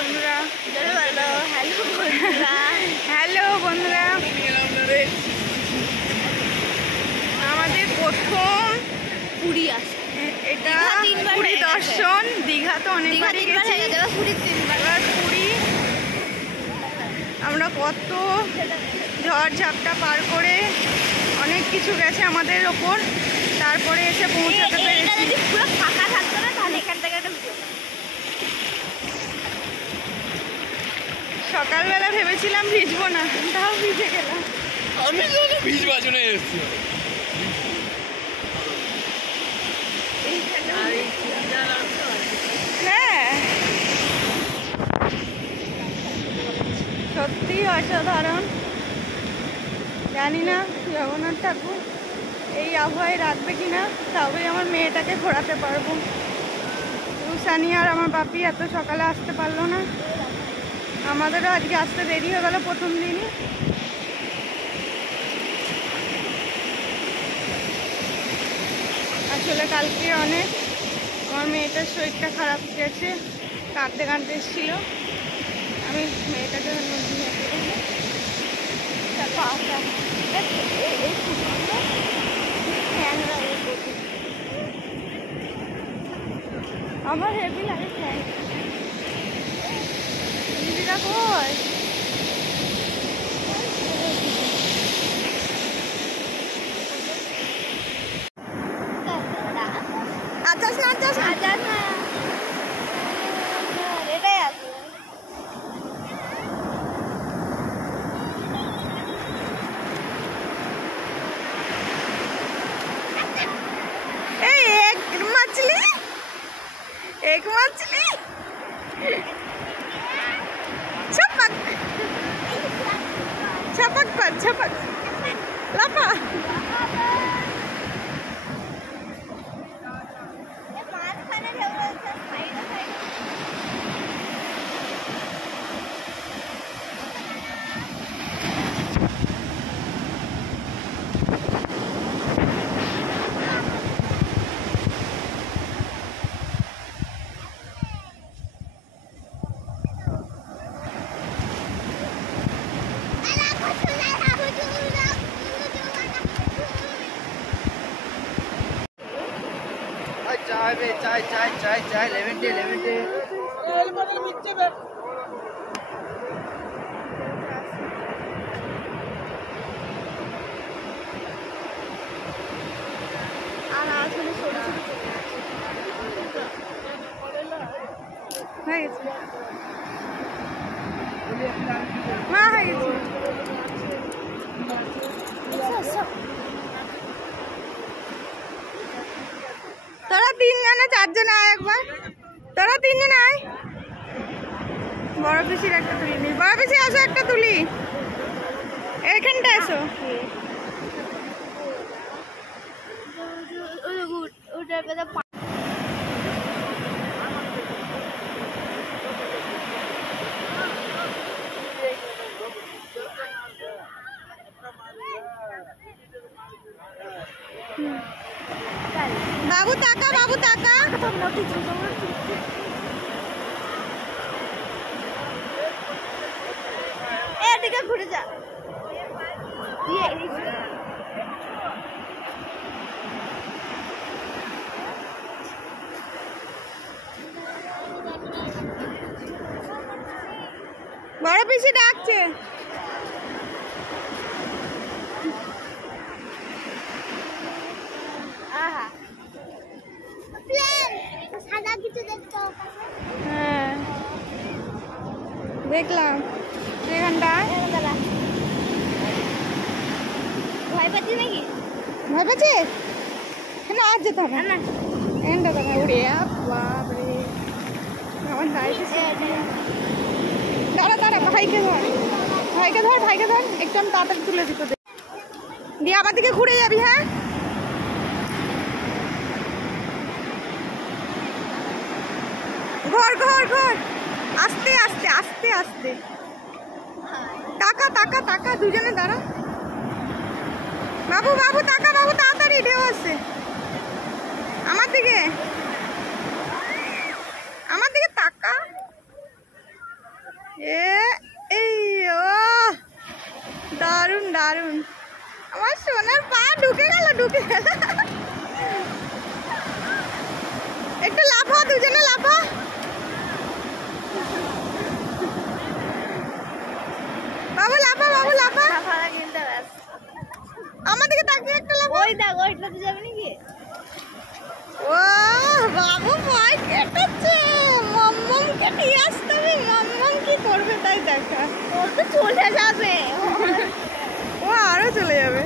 বন্ধুরা, হ্যালো বন্ধুরা, আমাদের প্রথম পুরী আসে। এটা পুরী দর্শন। দীঘা তো অনেকবারই গেছি, এবার পুরী। আমরা কত ঝড় ঝাপটা পার করে অনেক কিছু গেছে আমাদের ওপর, তারপরে এসে পৌঁছাতে পেরেছি। পুরো ফাঁকা থাকতো না তাহলে এখান থেকে একটা সকালবেলা ভেবেছিলাম ভিজবো না, তাও ভিজে গেলাম। আমি তো ভিজবার জন্য এসেছি। হ্যাঁ, সত্যি অসাধারণ। জানি না জগন্নাথ ঠাকুর এই আবহাওয়ায় রাখবে কিনা, তবেই আমার মেয়েটাকে ঘোরাতে পারবো। রুসানি আর আমার বাপি এত সকালে আসতে পারলো না, আমাদেরও আজকে আসতে দেরি হয়ে গেল প্রথম দিনই। আসলে কালকে অনেক আমার মেয়েটার শরীরটা খারাপ গেছে, কাঁদতে কাঁদতে এসেছিল। আমি মেয়েটাকে আমার হেভি লাগে ফ্যান। দিদিরা কই? আচ্ছা না এটাই আছে। एक मछली छपक छपक पर छपक लापा। চাই চাই চাই চাই লেমন টি তোরা তিনজনে চারজনে আয় একবার, তোরা তিনজনে আয়। বড় পিসির একটা তুলি নি, বড় পিসি আসো একটা তুলি, এইখানটা এসো। বাবু টাকা, বাবু টাকা। এদিকে ঘুরে যা। বড় পিসি ডাকছে। হ্যাঁ দেখলাম এখানটা। ভয় পাচ্ছি নাকি? ভয় পাচ্ছিস? না আজ যেতে হবে না, এখানটা দেখা উড়ে। বাপরে আমার দাঁড়া দাঁড়া, ভাইকে ধর, ভাইকে ধর, ভাইকে ধর, একটু আমি তাড়াতাড়ি তুলে দিতে দে, দিয়ে আমার দিকে ঘুরে যাবি। হ্যাঁ ঘর ঘর ঘর, আস্তে আস্তে আস্তে আস্তে, টাকা টাকা টাকা, দুজনে দাঁড়া। বাবু বাবু টাকা, বাবু তাড়াতাড়ি, ঢেউ আসছে আমার দিকে, আমার দিকে টাকা। ঢুকে একটু লাফা, দুজনে লাফা। বাবু লাফা, বাবু লাফা। ভাড়া কিনতে ব্যাস। আমার দিকে তাকিয়ে একটা লাফা। ওই দেখ ওইটাতে যাবে নাকি? ও বাবু ভয় কেটেছে, মাম্মামকে নিয়ে আসতে হবে। মাম্মাম কি করবে তাই দেখা। ও তো চলে যাবে। ও আরো চলে যাবে।